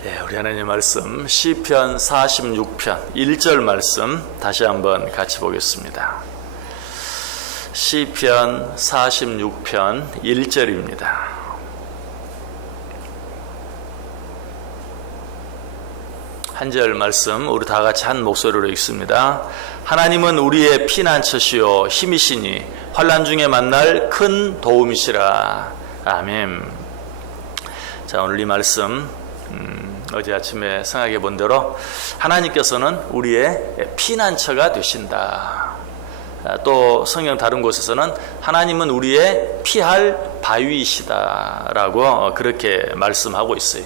우리 하나님의 말씀 시편 46편 1절 말씀 다시 한번 같이 보겠습니다. 시편 46편 1절입니다. 한 절 말씀 우리 다 같이 한 목소리로 읽습니다. 하나님은 우리의 피난처시요 힘이시니 환난 중에 만날 큰 도움이시라. 아멘. 자, 오늘 이 말씀 어제 아침에 생각해 본 대로 하나님께서는 우리의 피난처가 되신다. 또 성경 다른 곳에서는 하나님은 우리의 피할 바위이시다 라고 그렇게 말씀하고 있어요.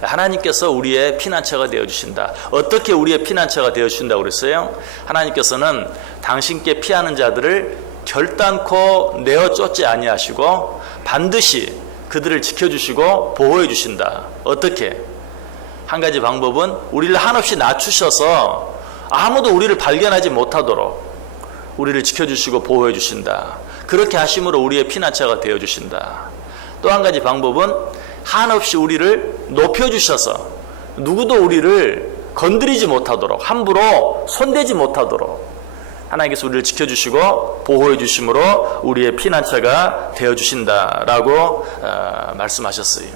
하나님께서 우리의 피난처가 되어주신다. 어떻게 우리의 피난처가 되어주신다고 그랬어요? 하나님께서는 당신께 피하는 자들을 결단코 내어 쫓지 아니하시고 반드시 그들을 지켜주시고 보호해 주신다. 어떻게? 한 가지 방법은 우리를 한없이 낮추셔서 아무도 우리를 발견하지 못하도록 우리를 지켜주시고 보호해 주신다. 그렇게 하심으로 우리의 피난처가 되어 주신다. 또 한 가지 방법은 한없이 우리를 높여주셔서 누구도 우리를 건드리지 못하도록 함부로 손대지 못하도록 하나님께서 우리를 지켜주시고 보호해 주심으로 우리의 피난처가 되어 주신다라고 말씀하셨어요.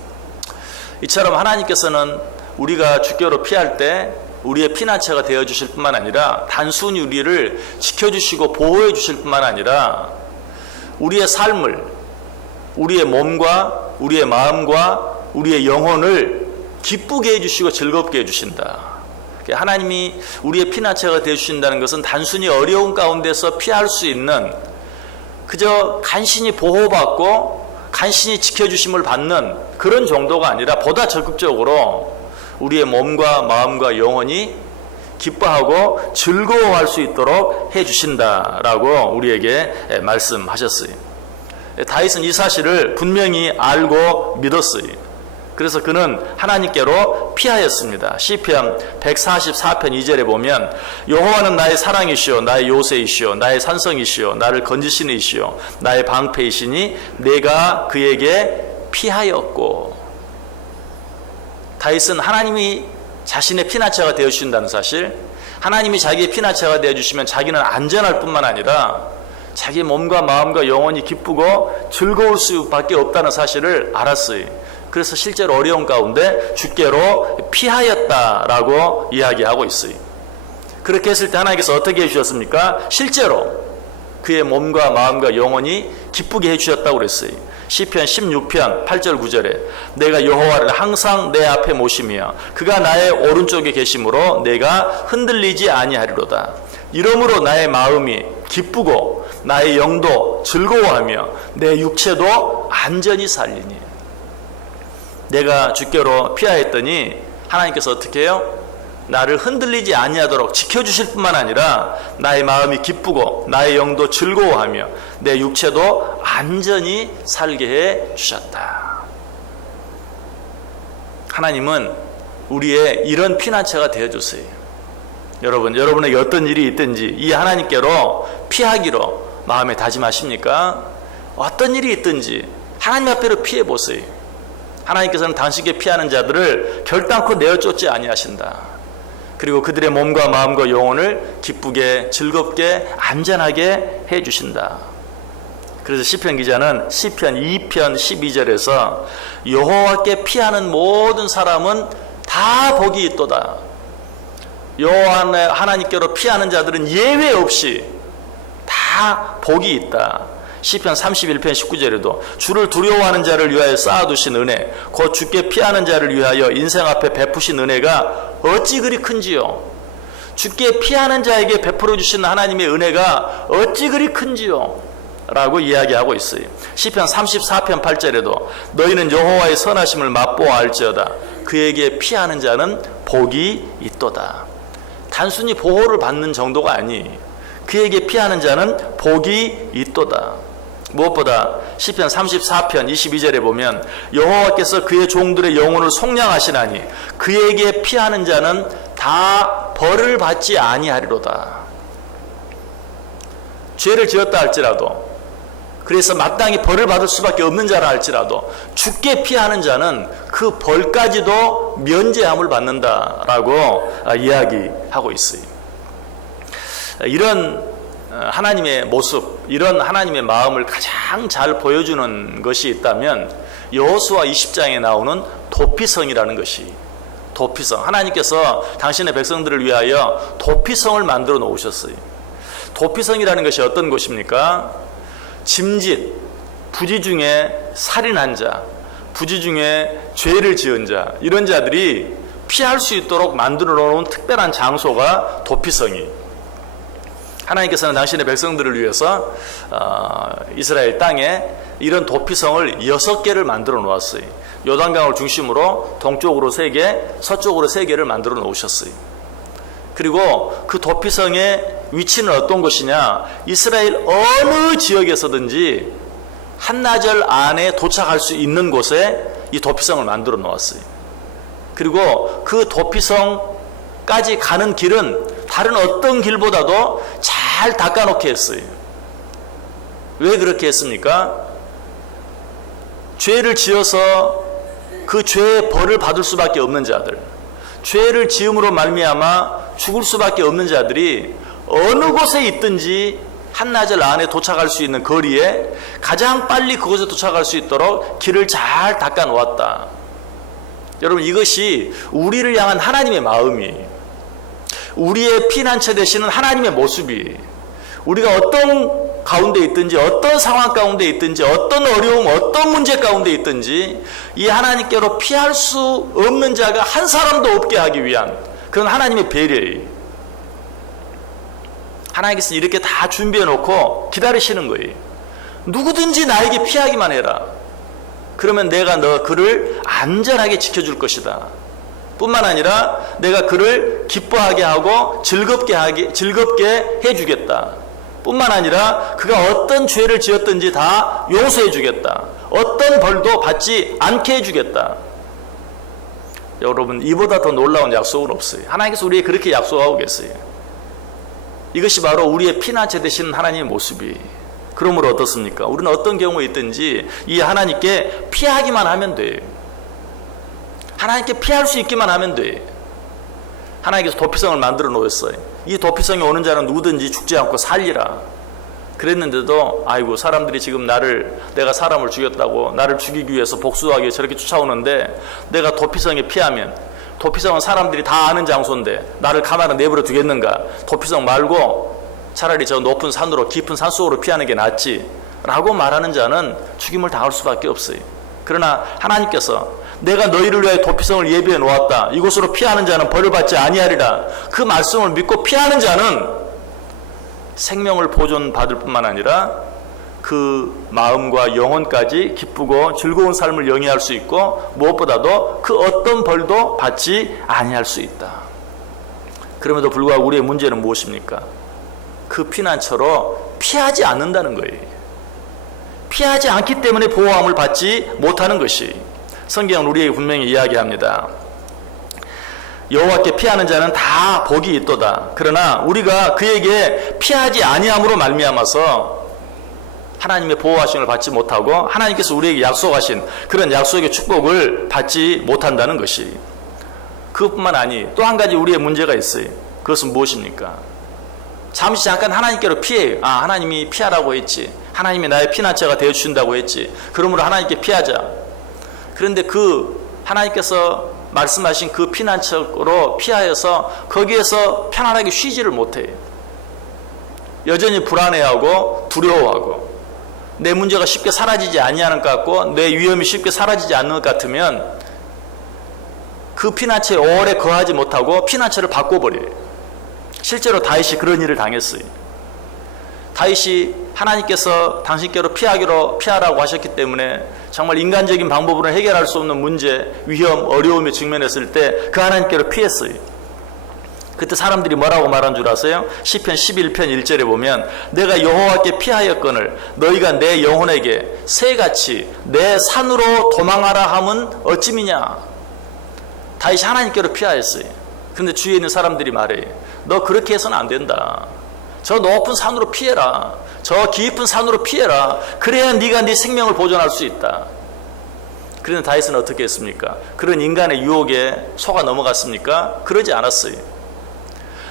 이처럼 하나님께서는 우리가 주께로 피할 때 우리의 피난처가 되어 주실 뿐만 아니라 단순히 우리를 지켜주시고 보호해 주실 뿐만 아니라 우리의 삶을, 우리의 몸과 우리의 마음과 우리의 영혼을 기쁘게 해주시고 즐겁게 해주신다. 하나님이 우리의 피난처가 되어주신다는 것은 단순히 어려운 가운데서 피할 수 있는 그저 간신히 보호받고 간신히 지켜주심을 받는 그런 정도가 아니라 보다 적극적으로 우리의 몸과 마음과 영혼이 기뻐하고 즐거워할 수 있도록 해주신다라고 우리에게 말씀하셨어요. 다윗은 이 사실을 분명히 알고 믿었어요. 그래서 그는 하나님께로 피하였습니다. 시편 144편 2절에 보면 여호와는 나의 사랑이시오 나의 요새이시오 나의 산성이시오 나를 건지시는 이시오 나의 방패이시니 내가 그에게 피하였고. 다윗은 하나님이 자신의 피난처가 되어주신다는 사실, 하나님이 자기의 피난처가 되어주시면 자기는 안전할 뿐만 아니라 자기 몸과 마음과 영혼이 기쁘고 즐거울 수밖에 없다는 사실을 알았어요. 그래서 실제로 어려운 가운데 주께로 피하였다라고 이야기하고 있어요. 그렇게 했을 때 하나님께서 어떻게 해주셨습니까? 실제로 그의 몸과 마음과 영혼이 기쁘게 해주셨다고 그랬어요. 시편 16편 8절 9절에 내가 여호와를 항상 내 앞에 모시며 그가 나의 오른쪽에 계심으로 내가 흔들리지 아니하리로다. 이러므로 나의 마음이 기쁘고 나의 영도 즐거워하며 내 육체도 안전히 살리니. 내가 주께로 피하였더니 하나님께서 어떻게 해요? 나를 흔들리지 아니하도록 지켜주실 뿐만 아니라 나의 마음이 기쁘고 나의 영도 즐거워하며 내 육체도 안전히 살게 해 주셨다. 하나님은 우리의 이런 피난처가 되어주세요. 여러분에게 어떤 일이 있든지 이 하나님께로 피하기로 마음에 다짐하십니까? 어떤 일이 있든지 하나님 앞에로 피해보세요. 하나님께서는 당신께 피하는 자들을 결단코 내어쫓지 아니하신다. 그리고 그들의 몸과 마음과 영혼을 기쁘게 즐겁게 안전하게 해주신다. 그래서 시편 기자는 시편 2편 12절에서 여호와께 피하는 모든 사람은 다 복이 있도다. 여호와 하나님께로 피하는 자들은 예외 없이 다 복이 있다. 시편 31편 19절에도 주를 두려워하는 자를 위하여 쌓아두신 은혜 곧 주께 피하는 자를 위하여 인생 앞에 베푸신 은혜가 어찌 그리 큰지요. 주께 피하는 자에게 베풀어 주신 하나님의 은혜가 어찌 그리 큰지요 라고 이야기하고 있어요. 시편 34편 8절에도 너희는 여호와의 선하심을 맛보아 알지어다. 그에게 피하는 자는 복이 있도다. 단순히 보호를 받는 정도가 아니, 그에게 피하는 자는 복이 있도다. 무엇보다 시편 34편 22절에 보면 여호와께서 그의 종들의 영혼을 속량하시나니 그에게 피하는 자는 다 벌을 받지 아니하리로다. 죄를 지었다 할지라도 그래서 마땅히 벌을 받을 수밖에 없는 자라 할지라도 죽게 피하는 자는 그 벌까지도 면제함을 받는다라고 이야기하고 있어요. 이런 하나님의 모습, 이런 하나님의 마음을 가장 잘 보여주는 것이 있다면 여호수아 20장에 나오는 도피성이라는 것이, 도피성, 하나님께서 당신의 백성들을 위하여 도피성을 만들어 놓으셨어요. 도피성이라는 것이 어떤 곳입니까? 짐짓, 부지 중에 살인한 자, 부지 중에 죄를 지은 자, 이런 자들이 피할 수 있도록 만들어 놓은 특별한 장소가 도피성이. 하나님께서는 당신의 백성들을 위해서 이스라엘 땅에 이런 도피성을 6개를 만들어 놓았어요. 요단강을 중심으로 동쪽으로 3개, 서쪽으로 3개를 만들어 놓으셨어요. 그리고 그 도피성의 위치는 어떤 곳이냐? 이스라엘 어느 지역에서든지 한나절 안에 도착할 수 있는 곳에 이 도피성을 만들어 놓았어요. 그리고 그 도피성까지 가는 길은 다른 어떤 길보다도 잘 닦아놓게 했어요. 왜 그렇게 했습니까? 죄를 지어서 그 죄의 벌을 받을 수밖에 없는 자들, 죄를 지음으로 말미암아 죽을 수밖에 없는 자들이 어느 곳에 있든지 한나절 안에 도착할 수 있는 거리에 가장 빨리 그곳에 도착할 수 있도록 길을 잘 닦아 놓았다. 여러분, 이것이 우리를 향한 하나님의 마음이, 우리의 피난처 되시는 하나님의 모습이, 우리가 어떤 가운데 있든지, 어떤 상황 가운데 있든지, 어떤 어려움, 어떤 문제 가운데 있든지 이 하나님께로 피할 수 없는 자가 한 사람도 없게 하기 위한 그런 하나님의 배려예요. 하나님께서 이렇게 다 준비해 놓고 기다리시는 거예요. 누구든지 나에게 피하기만 해라. 그러면 내가 그를 안전하게 지켜줄 것이다. 뿐만 아니라 내가 그를 기뻐하게 하고 즐겁게 해주겠다. 뿐만 아니라 그가 어떤 죄를 지었든지 다 용서해 주겠다. 어떤 벌도 받지 않게 해주겠다. 여러분, 이보다 더 놀라운 약속은 없어요. 하나님께서 우리에게 그렇게 약속하고 계세요. 이것이 바로 우리의 피난처 되시는 하나님의 모습이. 그러므로 어떻습니까? 우리는 어떤 경우에 있든지 이 하나님께 피하기만 하면 돼요. 하나님께 피할 수 있기만 하면 돼요. 하나님께서 도피성을 만들어 놓았어요. 이 도피성에 오는 자는 누구든지 죽지 않고 살리라. 그랬는데도 아이고, 사람들이 지금 내가 사람을 죽였다고 나를 죽이기 위해서 복수하기 위해 저렇게 쫓아오는데 내가 도피성에 피하면, 도피성은 사람들이 다 아는 장소인데 나를 가만히 내버려 두겠는가? 도피성 말고 차라리 저 높은 산으로, 깊은 산속으로 피하는 게 낫지 라고 말하는 자는 죽임을 당할 수밖에 없어요. 그러나 하나님께서 내가 너희를 위하여 도피성을 예비해 놓았다. 이곳으로 피하는 자는 벌을 받지 아니하리라. 그 말씀을 믿고 피하는 자는 생명을 보존받을 뿐만 아니라 그 마음과 영혼까지 기쁘고 즐거운 삶을 영위할 수 있고 무엇보다도 그 어떤 벌도 받지 아니할 수 있다. 그럼에도 불구하고 우리의 문제는 무엇입니까? 그 피난처로 피하지 않는다는 거예요. 피하지 않기 때문에 보호함을 받지 못하는 것이. 성경은 우리에게 분명히 이야기합니다. 여호와께 피하는 자는 다 복이 있도다. 그러나 우리가 그에게 피하지 아니함으로 말미암아서 하나님의 보호하심을 받지 못하고 하나님께서 우리에게 약속하신 그런 약속의 축복을 받지 못한다는 것이. 그것뿐만 아니 또 한 가지 우리의 문제가 있어요. 그것은 무엇입니까? 잠깐 하나님께로 피해요. 하나님이 피하라고 했지. 하나님이 나의 피난처가 되어주신다고 했지. 그러므로 하나님께 피하자. 그런데 하나님께서 말씀하신 그 피난처로 피하여서 거기에서 편안하게 쉬지를 못해요. 여전히 불안해하고 두려워하고 내 문제가 쉽게 사라지지 아니하는 것 같고 내 위험이 쉽게 사라지지 않는 것 같으면 그 피난처에 오래 거하지 못하고 피난처를 바꿔버려요. 실제로 다윗이 그런 일을 당했어요. 다윗이 하나님께서 당신께로 피하라고 하셨기 때문에 정말 인간적인 방법으로 해결할 수 없는 문제, 위험, 어려움에 직면했을 때 그 하나님께로 피했어요. 그때 사람들이 뭐라고 말한 줄 아세요? 시편 11편 1절에 보면 내가 여호와께 피하였거늘 너희가 내 영혼에게 새같이 내 산으로 도망하라 함은 어찌미냐. 다윗이 하나님께로 피하였어요. 근데 주위에 있는 사람들이 말해요. 너 그렇게 해서는 안 된다. 저 높은 산으로 피해라. 저 깊은 산으로 피해라. 그래야 네가 네 생명을 보존할 수 있다. 그런데 다윗은 어떻게 했습니까? 그런 인간의 유혹에 속아 넘어갔습니까? 그러지 않았어요.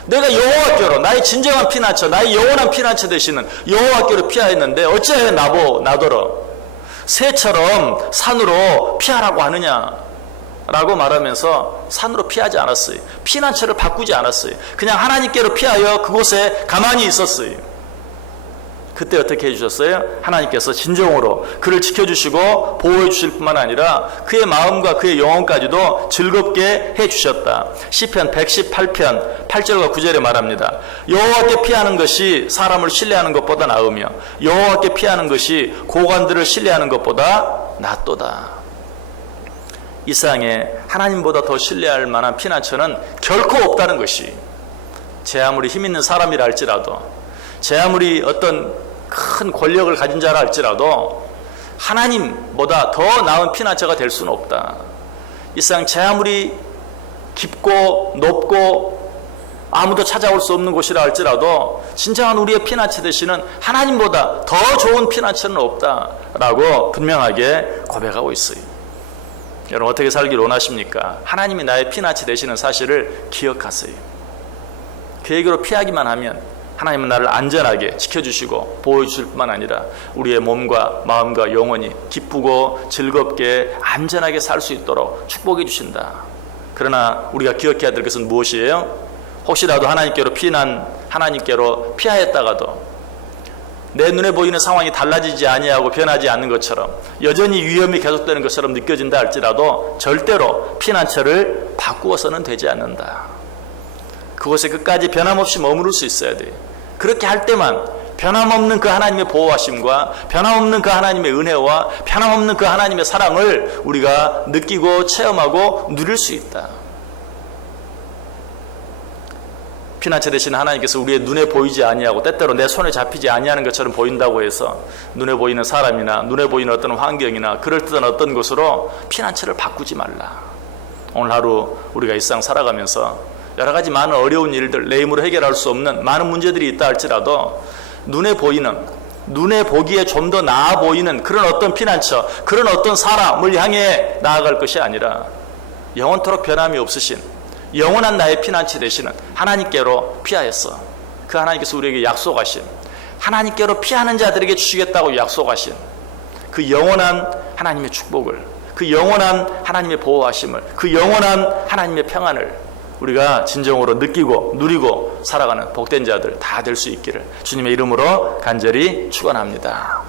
내가 여호와께로, 나의 진정한 피난처, 나의 영원한 피난처 되시는 여호와께로 피하였는데 어찌하여 나더러 새처럼 산으로 피하라고 하느냐 라고 말하면서 산으로 피하지 않았어요. 피난처를 바꾸지 않았어요. 그냥 하나님께로 피하여 그곳에 가만히 있었어요. 그때 어떻게 해주셨어요? 하나님께서 진정으로 그를 지켜주시고 보호해 주실 뿐만 아니라 그의 마음과 그의 영혼까지도 즐겁게 해주셨다. 시편 118편 8절과 9절에 말합니다. 여호와께 피하는 것이 사람을 신뢰하는 것보다 나으며 여호와께 피하는 것이 고관들을 신뢰하는 것보다 낫도다. 이 세상에 하나님보다 더 신뢰할 만한 피난처는 결코 없다는 것이, 제 아무리 힘 있는 사람이라 할지라도, 제 아무리 어떤 큰 권력을 가진 자라 할지라도 하나님보다 더 나은 피난처가 될 수는 없다. 이 세상 제 아무리 깊고 높고 아무도 찾아올 수 없는 곳이라 할지라도 진정한 우리의 피난처 되시는 하나님보다 더 좋은 피난처는 없다라고 분명하게 고백하고 있어요. 여러분 어떻게 살기를 원하십니까? 하나님이 나의 피난처 되시는 사실을 기억하세요. 계획으로 피하기만 하면 하나님은 나를 안전하게 지켜주시고 보호해주실 뿐만 아니라 우리의 몸과 마음과 영혼이 기쁘고 즐겁게 안전하게 살 수 있도록 축복해 주신다. 그러나 우리가 기억해야 될 것은 무엇이에요? 혹시라도 하나님께로 피하였다가도 내 눈에 보이는 상황이 달라지지 아니하고 변하지 않는 것처럼 여전히 위험이 계속되는 것처럼 느껴진다 할지라도 절대로 피난처를 바꾸어서는 되지 않는다. 그곳에 끝까지 변함없이 머무를 수 있어야 돼. 그렇게 할 때만 변함없는 그 하나님의 보호하심과 변함없는 그 하나님의 은혜와 변함없는 그 하나님의 사랑을 우리가 느끼고 체험하고 누릴 수 있다. 피난처 되시는 하나님께서 우리의 눈에 보이지 아니하고 때때로 내 손에 잡히지 아니하는 것처럼 보인다고 해서 눈에 보이는 사람이나 눈에 보이는 어떤 환경이나 그럴듯한 어떤 것으로 피난처를 바꾸지 말라. 오늘 하루 우리가 이 세상 살아가면서 여러 가지 많은 어려운 일들, 내 힘으로 해결할 수 없는 많은 문제들이 있다 할지라도 눈에 보기에 좀 더 나아 보이는 그런 어떤 피난처, 그런 어떤 사람을 향해 나아갈 것이 아니라 영원토록 변함이 없으신 영원한 나의 피난처 되시는 하나님께로 피하였어. 그 하나님께서 우리에게 약속하신, 하나님께로 피하는 자들에게 주시겠다고 약속하신 그 영원한 하나님의 축복을, 그 영원한 하나님의 보호하심을, 그 영원한 하나님의 평안을 우리가 진정으로 느끼고 누리고 살아가는 복된 자들 다 될 수 있기를 주님의 이름으로 간절히 축원합니다.